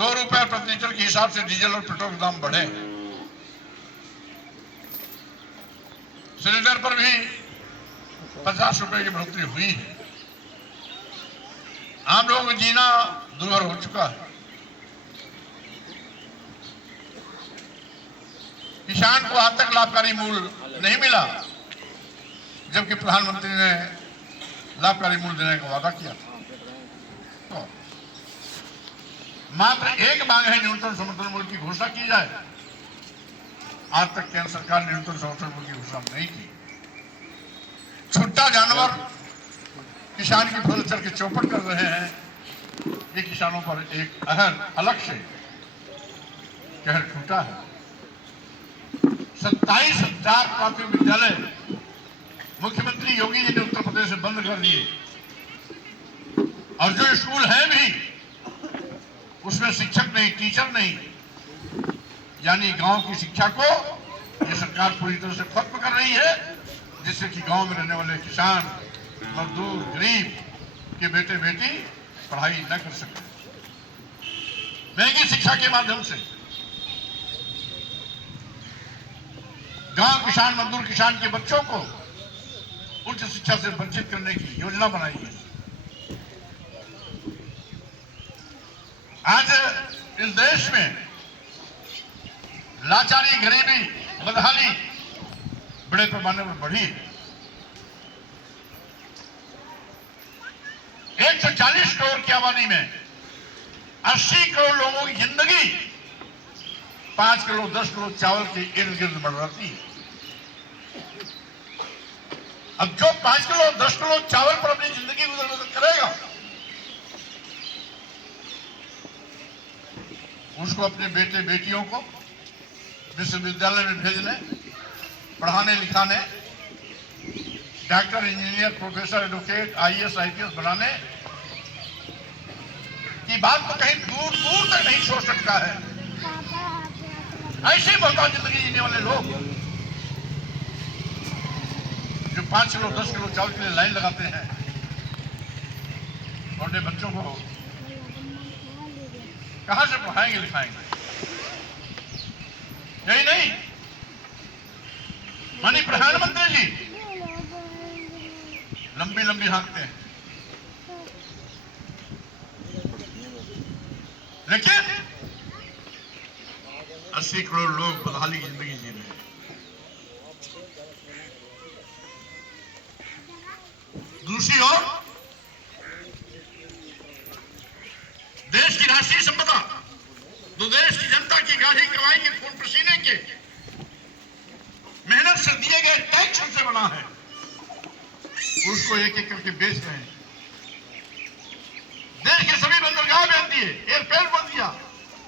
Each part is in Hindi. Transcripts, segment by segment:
₹2 प्रति लीटर के हिसाब से डीजल और पेट्रोल के दाम बढ़े। सिलेंडर पर भी ₹50 की बढ़ोतरी हुई है। आम लोगों को जीना दूभर हो चुका है। किसान को आज तक लाभकारी मूल्य नहीं मिला, जबकि प्रधानमंत्री ने लाभकारी मूल्य देने का वादा किया था। तो मात्र एक मांग है, न्यूनतम समर्थन मूल्य की घोषणा की जाए। आज तक केंद्र सरकार ने न्यूनतम समर्थन मूल्य की घोषणा नहीं की। छुट्टा जानवर किसान की फसल चढ़ के चौपट कर रहे हैं। ये किसानों पर एक अलग से कहर टूटा है। 27,000 प्राथमिक विद्यालय मुख्यमंत्री योगी जी ने उत्तर प्रदेश में बंद कर दिए, और जो स्कूल है भी उसमें शिक्षक नहीं, टीचर नहीं। यानी गांव की शिक्षा को ये सरकार पूरी तरह से खत्म कर रही है, जिससे कि गांव में रहने वाले किसान, मजदूर, गरीब के बेटे बेटी पढ़ाई न कर सके। महंगी शिक्षा के माध्यम से गांव किसान, मजदूर किसान के बच्चों को उच्च शिक्षा से वंचित करने की योजना बनाई है। आज इस देश में लाचारी, गरीबी, बदहाली बड़े पैमाने पर बढ़ी है। 140 करोड़ की आबादी में 80 करोड़ लोगों की जिंदगी 5 किलो 10 किलो चावल के इर्द गिर्द बढ़ रही है। अब जो 5 किलो 10 किलो चावल पर अपनी जिंदगी गुजर करेगा, उसको अपने बेटे बेटियों को विश्वविद्यालय में भेजने, पढ़ाने लिखाने, doctor, engineer, professor, advocate, IAS IPS बनाने की बात तो कहीं दूर दूर तक नहीं सोच सकता है। ऐसे बताओ जिंदगी जीने वाले लोग जो 5 किलो 10 किलो चावल के लिए लाइन लगाते हैं, और अपने बच्चों को कहां से पढ़ाएंगे लिखाएंगे? यही नहीं, माननीय प्रधानमंत्री जी लंबी लंबी हाँकते हैं, लेकिन 80 करोड़ लोग बदहाली की जिंदगी जी रहे हैं। दूसरी ओर देश की राष्ट्रीय संपदा, जो देश की जनता की गाढ़ी कमाई के खून पसीने के मेहनत से दिए गए टैक्स से बना है, उसको एक एक करके बेच रहे हैं। देश के सभी बंदरगाह बेच दिए, एयरपोर्ट बन दिया,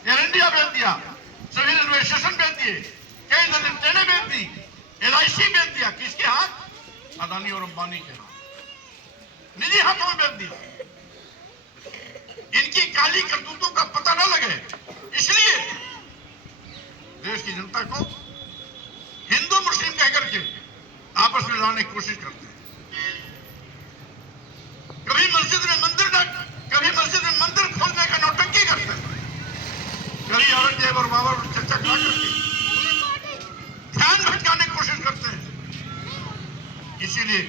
एयर इंडिया बेच दिया, सभी रेलवे स्टेशन बेच दिए, कई ट्रेनें बेच दी, LIC बेच दिया। किसके हाथ? अदानी और अंबानी के हाथ, निजी हाथों में बेच दिया। इनकी काली करतूतों का पता न लगे, इसलिए देश की जनता को हिंदू मुस्लिम कह करके आपस में लाने की कोशिश करते हैं। कभी मस्जिद में मंदिर खोलने का नौटंकी करते हैं, कभी औरंगजेब और बाबर पर चर्चा करा करके ध्यान भटकाने की कोशिश करते हैं। इसीलिए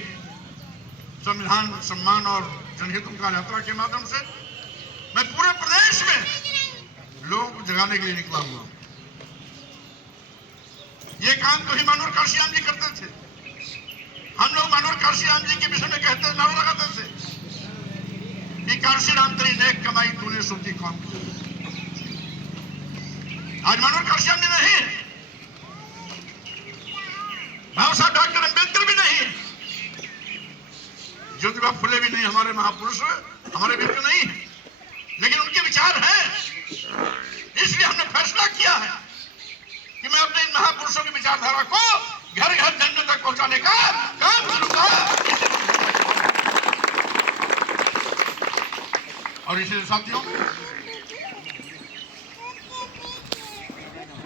संविधान सम्मान और जनहितों का यात्रा के माध्यम से मैं पूरे प्रदेश में लोगों को जगाने के लिए निकला हुआ हूं। ये काम कभी मनोहर काशीराम जी करते थे। हम लोग मनोहर काशीराम जी के विषय में कहते, नारा लगाते थे कि काशीराम तेरी नेक कमाई तूने सोची कौन की। आज मनोहर काशीराम जी नहीं, बाबा साहब डॉक्टर अम्बेडकर भी नहीं, ज्योतिबा फुले भी नहीं, हमारे महापुरुष हमारे बेटे नहीं है, लेकिन उनके विचार हैं। इसलिए हमने फैसला किया है कि मैं अपने इन महापुरुषों की विचारधारा को घर घर जन जन तक पहुंचाने का काम करूंगा। और इसलिए साथियों,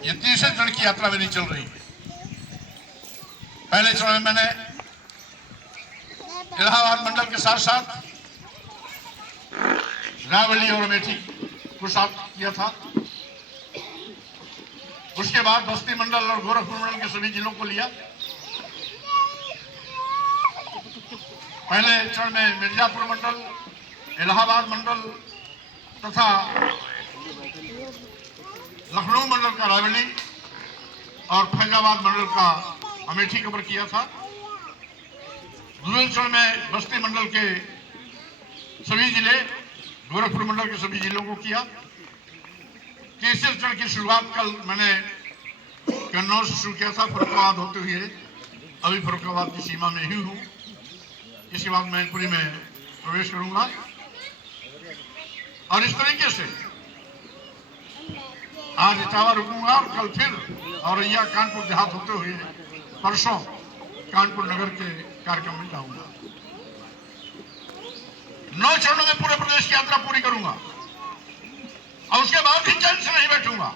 ये तीसरे चरण की यात्रा मेरी चल रही है। पहले चरण में मैंने इलाहाबाद मंडल के साथ साथ रावली और अमेठी को साथ किया था। उसके बाद बस्ती मंडल और गोरखपुर मंडल के सभी जिलों को लिया। पहले चरण में मिर्जापुर मंडल, इलाहाबाद मंडल तथा लखनऊ मंडल का रायबरेली और फैजाबाद मंडल का अमेठी कवर किया था। दूसरे चरण में बस्ती मंडल के सभी जिले, गोरखपुर मंडल के सभी जिलों को किया। तीसरे चरण की शुरुआत कल मैंने कन्नौज से शुरू किया था, फरुखाबाद होते हुए अभी फरुखाबाद की सीमा में ही हूँ। इसके बाद मैनपुरी में प्रवेश करूंगा और इस तरीके से आज इटावा रुकूंगा और कल फिर औरैया कानपुर देहात होते हुए परसों कानपुर नगर के कार्यक्रम में जाऊंगा। 9 चरणों में पूरे प्रदेश की यात्रा पूरी करूंगा और उसके बाद भी चैन से नहीं बैठूंगा,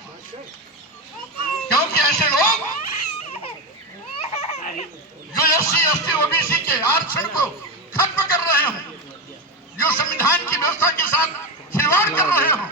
क्योंकि ऐसे लोग जो SC ST OBC के आरक्षण को खत्म कर रहे हो, जो संविधान की व्यवस्था के साथ खिलवाड़ कर रहे हो,